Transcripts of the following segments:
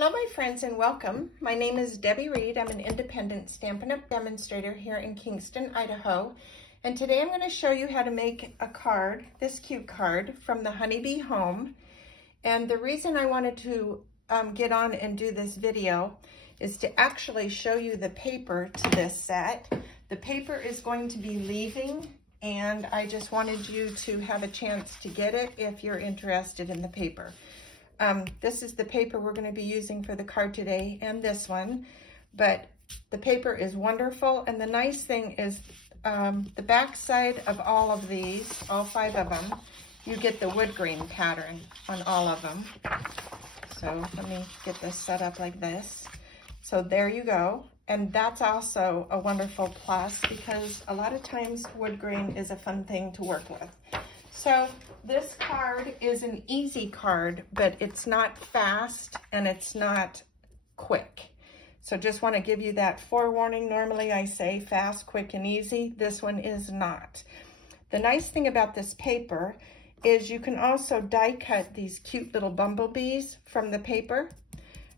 Hello my friends and welcome. My name is Debbie Reed. I'm an independent Stampin' Up! Demonstrator here in Kingston, Idaho. And today I'm going to show you how to make a card, this cute card from the Honeybee Home. And the reason I wanted to get on and do this video is to actually show you the paper to this set. The paper is going to be leaving, and I just wanted you to have a chance to get it if you're interested in the paper. This is the paper we're going to be using for the card today, and this one, but the paper is wonderful. And the nice thing is the back side of all of these, all 5 of them, you get the wood grain pattern on all of them. So let me get this set up like this. So there you go. And that's also a wonderful plus because a lot of times wood grain is a fun thing to work with. So this card is an easy card, but it's not fast and it's not quick. So just want to give you that forewarning. Normally I say fast, quick, and easy. This one is not. The nice thing about this paper is you can also die cut these cute little bumblebees from the paper.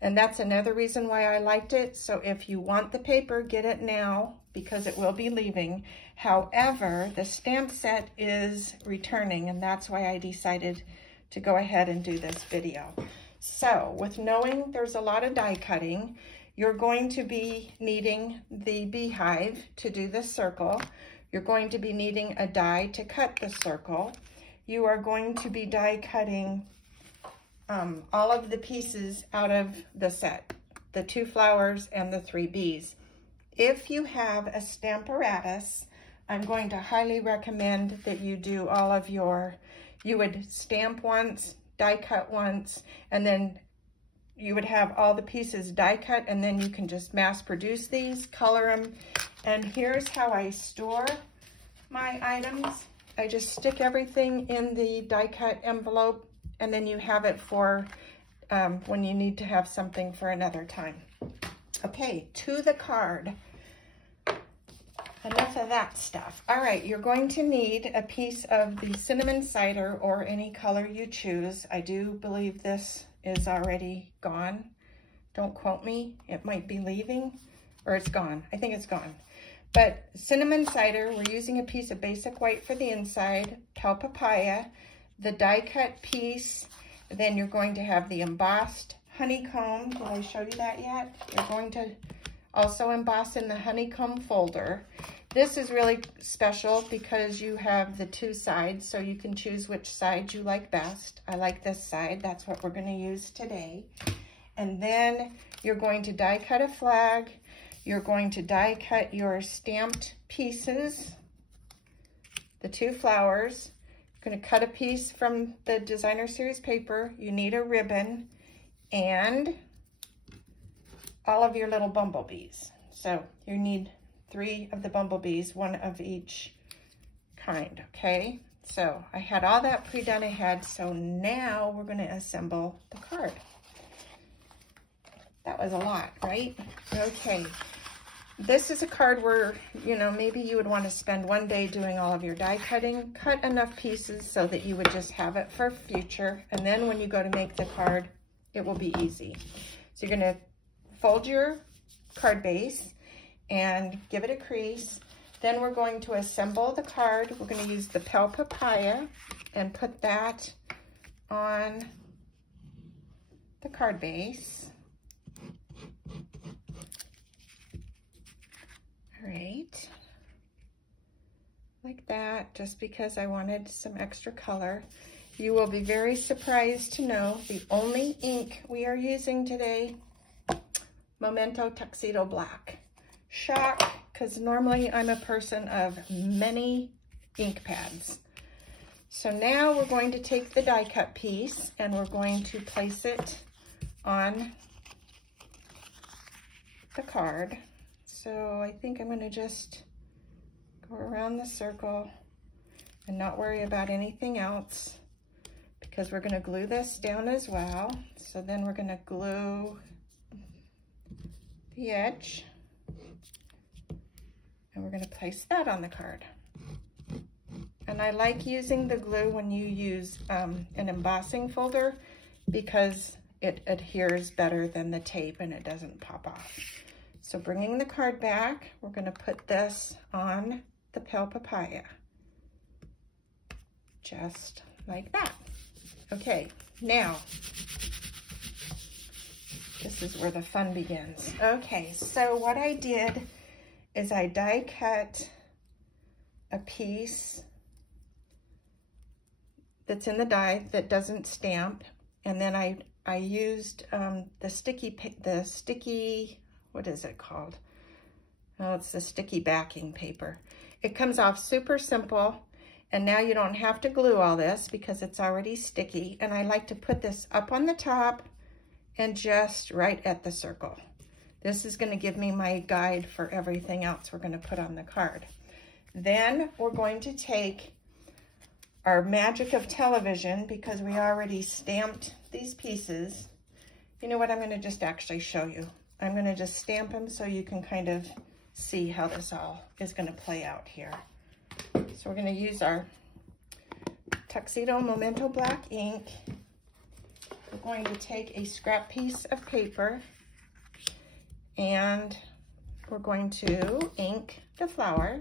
And that's another reason why I liked it. So if you want the paper, get it now because it will be leaving. However, the stamp set is returning, and that's why I decided to go ahead and do this video. So with knowing there's a lot of die cutting, you're going to be needing the beehive to do the circle. You're going to be needing a die to cut the circle. You are going to be die cutting all of the pieces out of the set, the 2 flowers and the 3 bees. If you have a Stamparatus, I'm going to highly recommend that you do all of your, you would stamp once, die cut once, and then you would have all the pieces die cut, and then you can just mass produce these, color them. And here's how I store my items. I just stick everything in the die cut envelope, and then you have it for when you need to have something for another time. Okay, to the card. Enough of that stuff. All right, you're going to need a piece of the cinnamon cider or any color you choose. I do believe this is already gone. Don't quote me. It might be leaving, or it's gone. I think it's gone. But cinnamon cider, we're using a piece of basic white for the inside, Cal Papaya, the die cut piece, then you're going to have the embossed honeycomb. Did I show you that yet? You're going to also emboss in the honeycomb folder. This is really special because you have the 2 sides, so you can choose which side you like best. I like this side. That's what we're going to use today. And then you're going to die cut a flag. You're going to die cut your stamped pieces, the 2 flowers. Going to cut a piece from the designer series paper. You need a ribbon and all of your little bumblebees. So you need 3 of the bumblebees, 1 of each kind, okay? So I had all that pre-done ahead, so now we're going to assemble the card. That was a lot, right? Okay. This is a card where, you know, maybe you would want to spend 1 day doing all of your die cutting. Cut enough pieces so that you would just have it for future. And then when you go to make the card, it will be easy. So you're going to fold your card base and give it a crease. Then we're going to assemble the card. We're going to use the Cal Papaya and put that on the card base. Right, like that, just because I wanted some extra color. You will be very surprised to know the only ink we are using today, Memento Tuxedo Black. Shock, because normally I'm a person of many ink pads. So now we're going to take the die cut piece and we're going to place it on the card. So I think I'm going to just go around the circle and not worry about anything else because we're going to glue this down as well. So then we're going to glue the edge and we're going to place that on the card. And I like using the glue when you use an embossing folder because it adheres better than the tape and it doesn't pop off. So bringing the card back, we're going to put this on the Pale Papaya. Just like that. Okay, now, this is where the fun begins. Okay, so what I did is I die cut a piece that's in the die that doesn't stamp, and then I used the sticky, what is it called? Oh, it's the sticky backing paper. It comes off super simple, and now you don't have to glue all this because it's already sticky, and I like to put this up on the top and just right at the circle. This is going to give me my guide for everything else we're going to put on the card. Then we're going to take our Magic of Television, because we already stamped these pieces. You know what, I'm going to just actually show you. I'm going to just stamp them so you can kind of see how this all is going to play out here. So we're going to use our Tuxedo Memento Black ink. We're going to take a scrap piece of paper and we're going to ink the flower.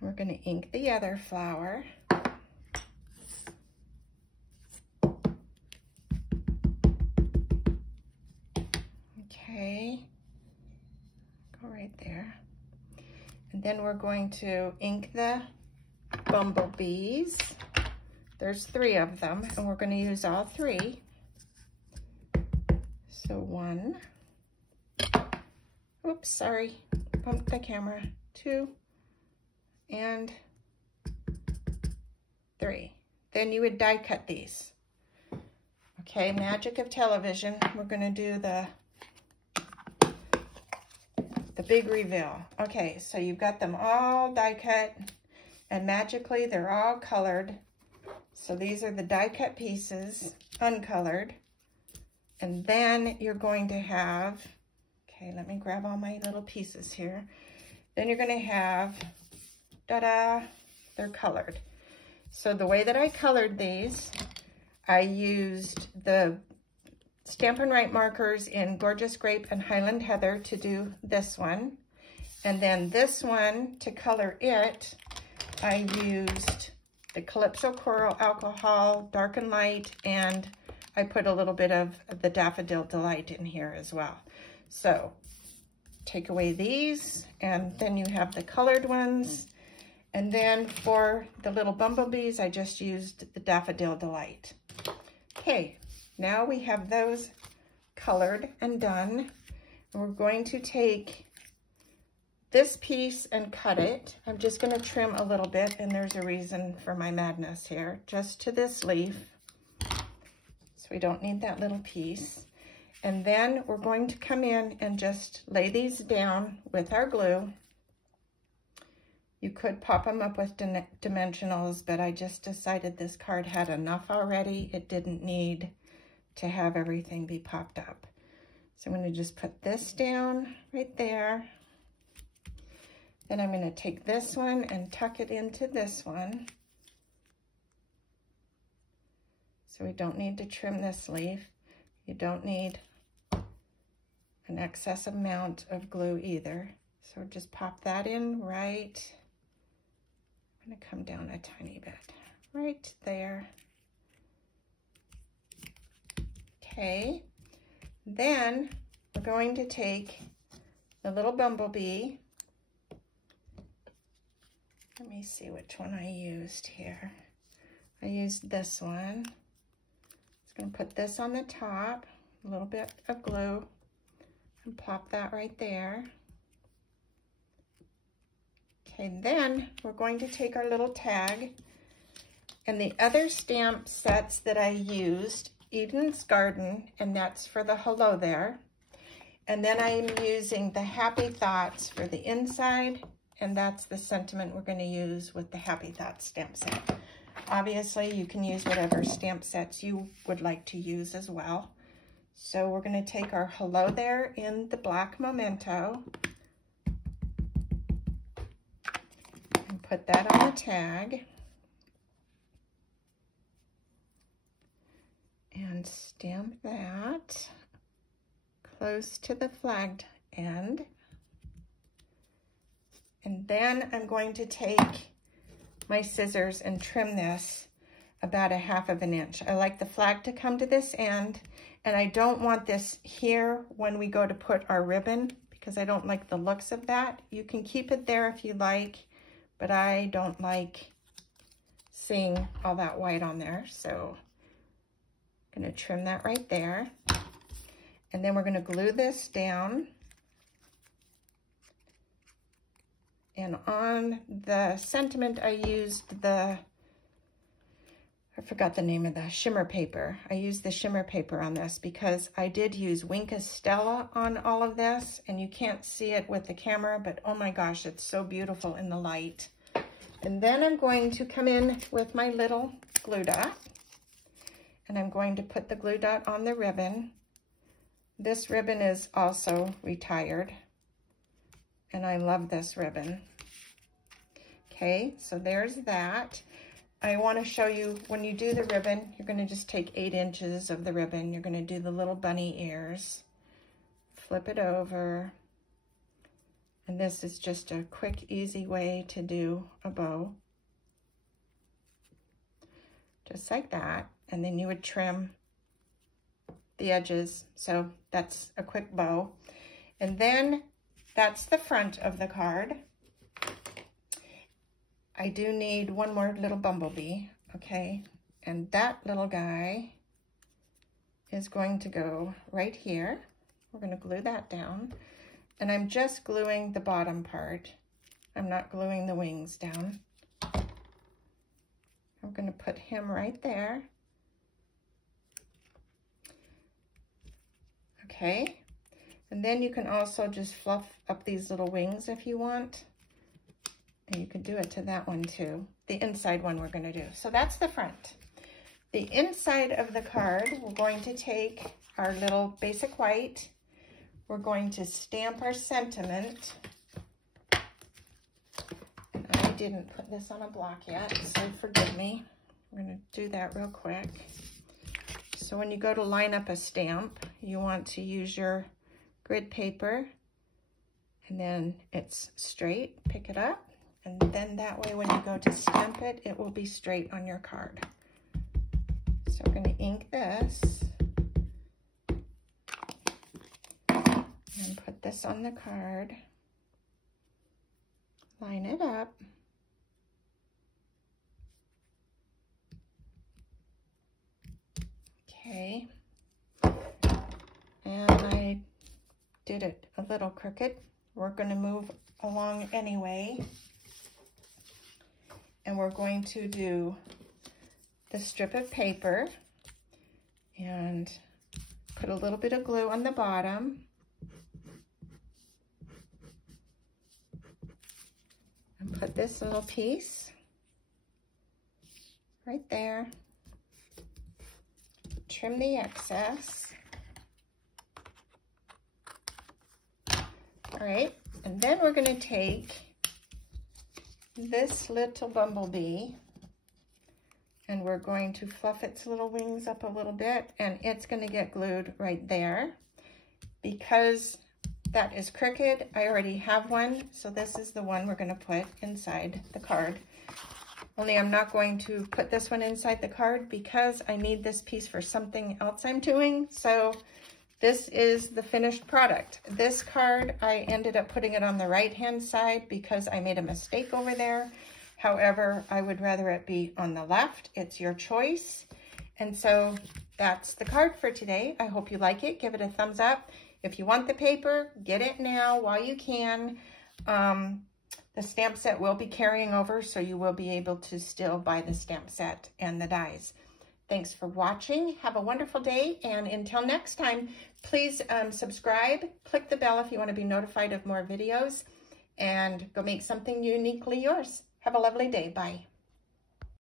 We're going to ink the other flower. Okay, go right there. And then we're going to ink the bumblebees. There's 3 of them, and we're going to use all 3. So 1, oops, sorry, bumped the camera, 2, and 3. Then you would die cut these. Okay, Magic of Television, we're going to do the big reveal. Okay, so you've got them all die cut, and magically they're all colored. So these are the die cut pieces, uncolored. And then you're going to have, okay, let me grab all my little pieces here. Then you're going to have, ta-da, they're colored. So the way that I colored these, I used the Stampin' Write markers in Gorgeous Grape and Highland Heather to do this one. And then this one, to color it, I used the Calypso Coral Alcohol, Dark and Light, and I put a little bit of the Daffodil Delight in here as well. So take away these, and then you have the colored ones. And then for the little bumblebees, I just used the Daffodil Delight. Okay, now we have those colored and done. And we're going to take this piece and cut it. I'm just going to trim a little bit, and there's a reason for my madness here, just to this leaf. So we don't need that little piece. And then we're going to come in and just lay these down with our glue. You could pop them up with dimensionals, but I just decided this card had enough already. It didn't need to have everything be popped up. So I'm going to just put this down right there. Then I'm going to take this one and tuck it into this one. So we don't need to trim this leaf. You don't need an excess amount of glue either. So just pop that in right. I'm going to come down a tiny bit right there. Okay, then we're going to take the little bumblebee. Let me see which one I used here. I used this one. Just going to put this on the top, a little bit of glue, and plop that right there. Okay, then we're going to take our little tag, and the other stamp sets that I used, Eden's Garden, and that's for the hello there. And then I'm using the Happy Thoughts for the inside, and that's the sentiment we're going to use with the Happy Thoughts stamp set. Obviously, you can use whatever stamp sets you would like to use as well. So we're going to take our hello there in the black memento and put that on the tag. and stamp that close to the flagged end. And then I'm going to take my scissors and trim this about 1/2 inch. I like the flag to come to this end, and I don't want this here when we go to put our ribbon because I don't like the looks of that. You can keep it there if you like, but I don't like seeing all that white on there. So I'm gonna trim that right there. And then we're gonna glue this down. And on the sentiment, I used I forgot the name of the shimmer paper. I used the shimmer paper on this because I did use Wink Stella on all of this, and you can't see it with the camera, but oh my gosh, it's so beautiful in the light. And then I'm going to come in with my little glue dot, and I'm going to put the glue dot on the ribbon. This ribbon is also retired, and I love this ribbon. Okay, so there's that. I want to show you when you do the ribbon, you're going to just take 8 inches of the ribbon. You're going to do the little bunny ears, flip it over, and this is just a quick, easy way to do a bow. Just like that, and then you would trim the edges. So that's a quick bow. And then that's the front of the card. I do need one more little bumblebee, okay? And that little guy is going to go right here. We're gonna glue that down. And I'm just gluing the bottom part. I'm not gluing the wings down. I'm gonna put him right there. Okay, and then you can also just fluff up these little wings if you want. And you could do it to that one too. The inside one we're gonna do. So that's the front. The inside of the card, we're going to take our little basic white. We're going to stamp our sentiment. And I didn't put this on a block yet, so forgive me. We're gonna do that real quick. So when you go to line up a stamp, you want to use your grid paper, and then it's straight, pick it up. And then that way, when you go to stamp it, it will be straight on your card. So we're going to ink this and put this on the card. Line it up. Okay. And I did it a little crooked. We're going to move along anyway. And we're going to do the strip of paper and put a little bit of glue on the bottom. And put this little piece right there. Trim the excess. All right, and then we're going to take this little bumblebee and we're going to fluff its little wings up a little bit, and it's going to get glued right there. Because that is crooked, I already have one, so this is the one we're going to put inside the card. Only I'm not going to put this one inside the card because I need this piece for something else I'm doing. So this is the finished product. This card, I ended up putting it on the right-hand side because I made a mistake over there. However, I would rather it be on the left. It's your choice. And so that's the card for today. I hope you like it. Give it a thumbs up. If you want the paper, get it now while you can. The stamp set will be carrying over, so you will be able to still buy the stamp set and the dies. Thanks for watching. Have a wonderful day, and until next time, please subscribe, click the bell if you want to be notified of more videos, and go make something uniquely yours. Have a lovely day. Bye.